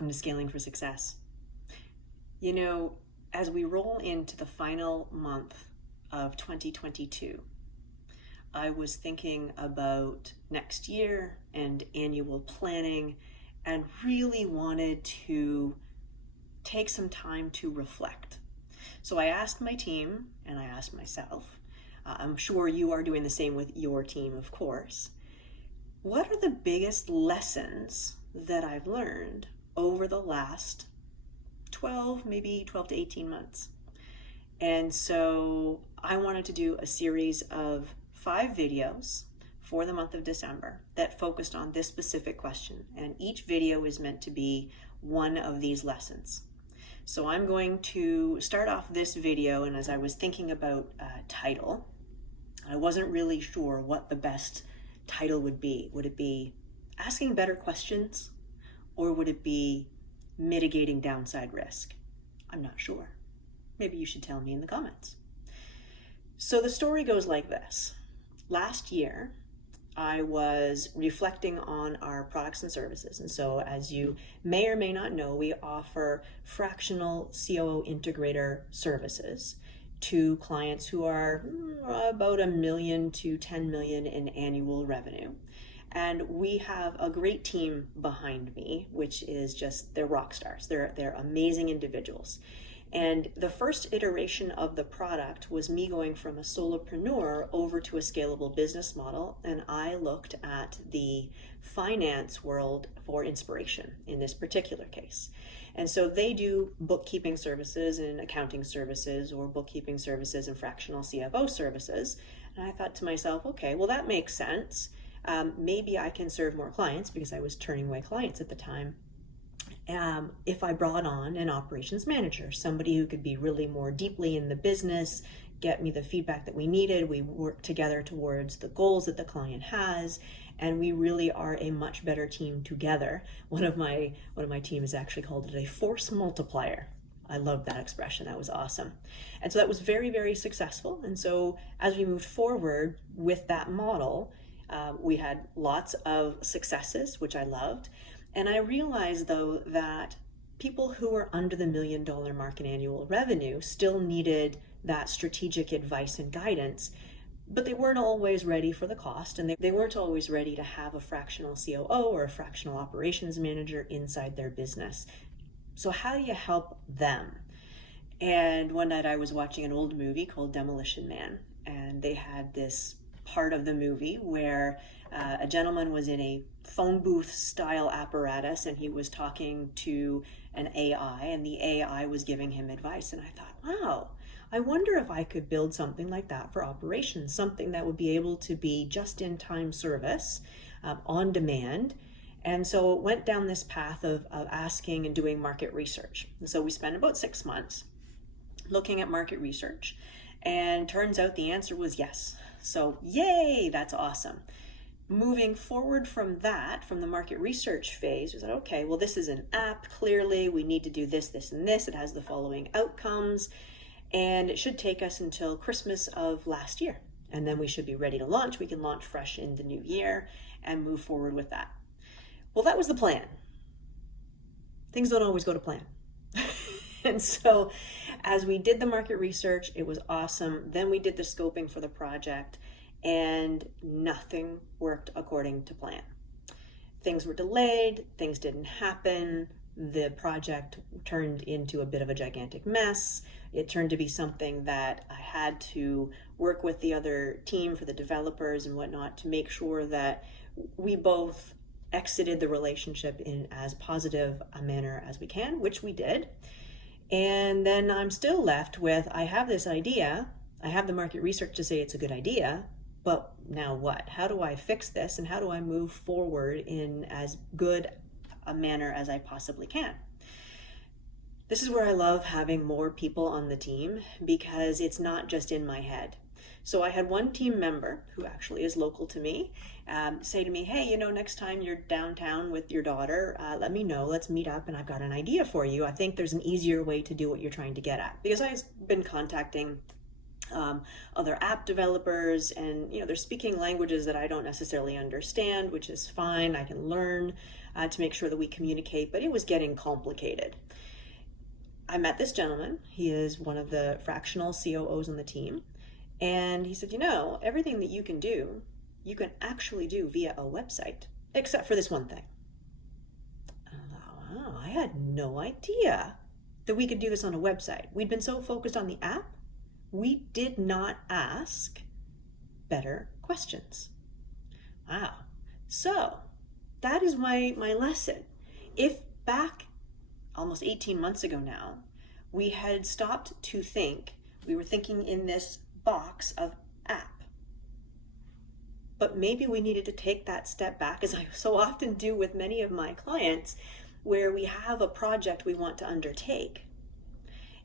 welcome to Scaling for Success. You know, as we roll into the final month of 2022, I was thinking about next year and annual planning and really wanted to take some time to reflect. So I asked my team and I asked myself, I'm sure you are doing the same with your team, of course. What are the biggest lessons that I've learned over the last 12 to 18 months? And so I wanted to do a series of 5 videos for the month of December that focused on this specific question. And each video is meant to be one of these lessons. So I'm going to start off this video, and as I was thinking about title, I wasn't really sure what the best title would be. Would it be asking better questions, or would it be mitigating downside risk? I'm not sure. Maybe you should tell me in the comments. So the story goes like this. Last year, I was reflecting on our products and services. And so as you may or may not know, we offer fractional COO integrator services to clients who are about $1 million to $10 million in annual revenue. And we have a great team behind me, which is just, they're rock stars. They're amazing individuals. And the first iteration of the product was me going from a solopreneur over to a scalable business model. And I looked at the finance world for inspiration in this particular case. And so they do bookkeeping services and accounting services, or bookkeeping services and fractional CFO services. And I thought to myself, okay, well, that makes sense. Maybe I can serve more clients, because I was turning away clients at the time. If I brought on an operations manager, somebody who could be really more deeply in the business, get me the feedback that we needed. We work together towards the goals that the client has, and we really are a much better team together. One of my team has actually called it a force multiplier. I love that expression. That was awesome. And so that was very, very successful. And so as we moved forward with that model, we had lots of successes, which I loved. And I realized, though, that people who were under the $1 million mark in annual revenue still needed that strategic advice and guidance, but they weren't always ready for the cost, and they weren't always ready to have a fractional COO or a fractional operations manager inside their business. So how do you help them? And one night I was watching an old movie called Demolition Man, and they had this part of the movie where a gentleman was in a phone booth style apparatus, and he was talking to an AI, and the AI was giving him advice. And I thought, wow, I wonder if I could build something like that for operations, something that would be able to be just-in-time service, on demand. And so it went down this path of asking and doing market research. And so we spent about 6 months looking at market research, and turns out the answer was yes. So yay, that's awesome. Moving forward from that, from the market research phase, we said, okay, well, this is an app, clearly. We need to do this, this, and this. It has the following outcomes, and it should take us until Christmas of last year. And then we should be ready to launch. We can launch fresh in the new year and move forward with that. Well, that was the plan. Things don't always go to plan. And so as we did the market research, it was awesome. Then we did the scoping for the project, and nothing worked according to plan. Things were delayed, things didn't happen. The project turned into a bit of a gigantic mess. It turned to be something that I had to work with the other team, for the developers and whatnot, to make sure that we both exited the relationship in as positive a manner as we can, which we did. And then I'm still left with, I have this idea, I have the market research to say it's a good idea, but now what? How do I fix this, and how do I move forward in as good a manner as I possibly can? This is where I love having more people on the team, because it's not just in my head. So I had one team member who actually is local to me say to me, hey, next time you're downtown with your daughter, let me know, let's meet up, and I've got an idea for you. I think there's an easier way to do what you're trying to get at. Because I've been contacting other app developers, and they're speaking languages that I don't necessarily understand, which is fine. I can learn to make sure that we communicate, but it was getting complicated. I met this gentleman. He is one of the fractional COOs on the team, and he said, everything that you can actually do via a website, except for this one thing. And I thought, wow, I had no idea that we could do this on a website. We'd been so focused on the app, we did not ask better questions. Wow. So that is my lesson. If back almost 18 months ago now, we had stopped to think, we were thinking in this box of app, but maybe we needed to take that step back, as I so often do with many of my clients, where we have a project we want to undertake.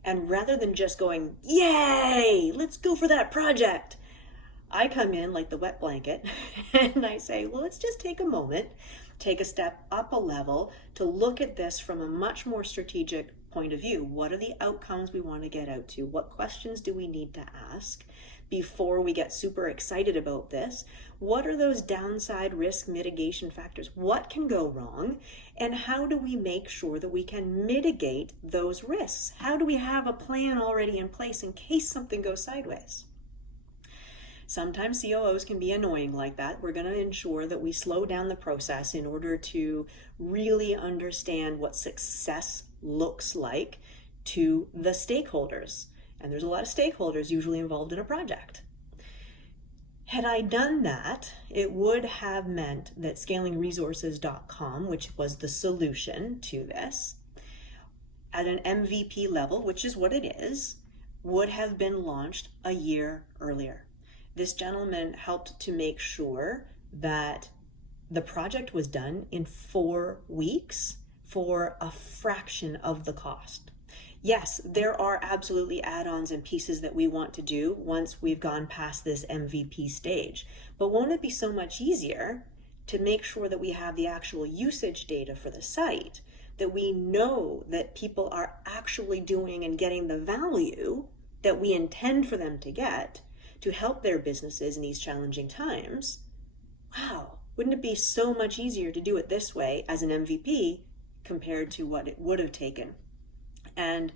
And rather than just going, yay, let's go for that project, I come in like the wet blanket and I say, well, let's just take a moment, take a step up a level to look at this from a much more strategic point of view. What are the outcomes we want to get out to? What questions do we need to ask before we get super excited about this? What are those downside risk mitigation factors? What can go wrong? And how do we make sure that we can mitigate those risks? How do we have a plan already in place in case something goes sideways? Sometimes COOs can be annoying like that. We're going to ensure that we slow down the process in order to really understand what success looks like to the stakeholders. And there's a lot of stakeholders usually involved in a project. Had I done that, it would have meant that scalingresources.com, which was the solution to this, at an MVP level, which is what it is, would have been launched a year earlier. This gentleman helped to make sure that the project was done in 4 weeks for a fraction of the cost. Yes, there are absolutely add-ons and pieces that we want to do once we've gone past this MVP stage. But won't it be so much easier to make sure that we have the actual usage data for the site, that we know that people are actually doing and getting the value that we intend for them to get to help their businesses in these challenging times? Wow, wouldn't it be so much easier to do it this way as an MVP compared to what it would have taken? And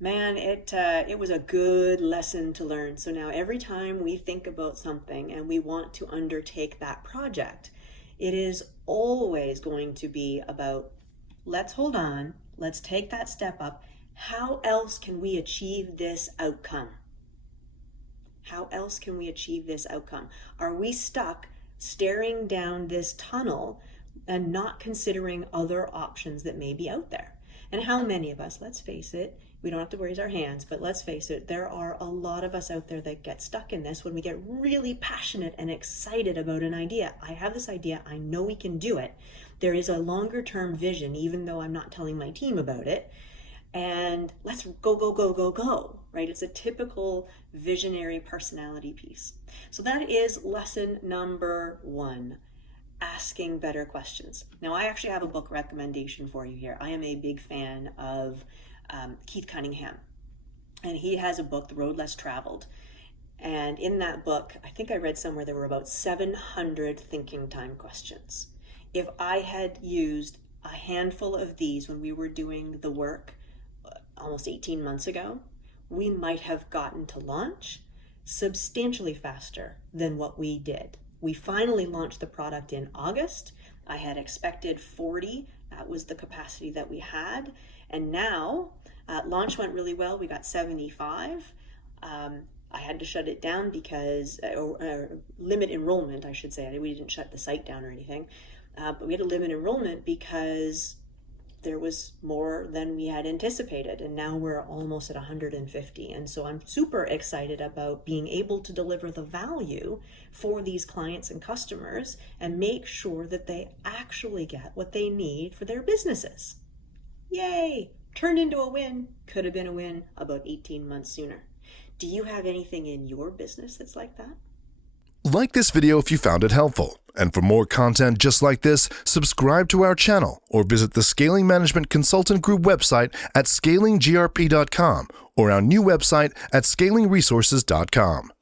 man, it was a good lesson to learn. So now every time we think about something and we want to undertake that project, it is always going to be about, let's hold on, let's take that step up. How else can we achieve this outcome? How else can we achieve this outcome? Are we stuck staring down this tunnel and not considering other options that may be out there? And how many of us, let's face it, we don't have to raise our hands, but let's face it, there are a lot of us out there that get stuck in this when we get really passionate and excited about an idea. I have this idea, I know we can do it. There is a longer term vision, even though I'm not telling my team about it. And let's go, go, go, go, go, right? It's a typical visionary personality piece. So that is lesson number 1. Asking better questions. Now, I actually have a book recommendation for you here. I am a big fan of Keith Cunningham, and he has a book, The Road Less Traveled. And in that book, I think I read somewhere there were about 700 thinking time questions. If I had used a handful of these when we were doing the work almost 18 months ago, we might have gotten to launch substantially faster than what we did. We finally launched the product in August. I had expected 40. That was the capacity that we had. And now, launch went really well. We got 75. I had to shut it down because, limit enrollment, I should say. We didn't shut the site down or anything. But we had to limit enrollment because there was more than we had anticipated, and now we're almost at 150. And so I'm super excited about being able to deliver the value for these clients and customers and make sure that they actually get what they need for their businesses. Yay! Turned into a win. Could have been a win about 18 months sooner. Do you have anything in your business that's like that? Like this video if you found it helpful. And for more content just like this, subscribe to our channel or visit the Scaling Management Consultant Group website at scalinggrp.com or our new website at scalingresources.com.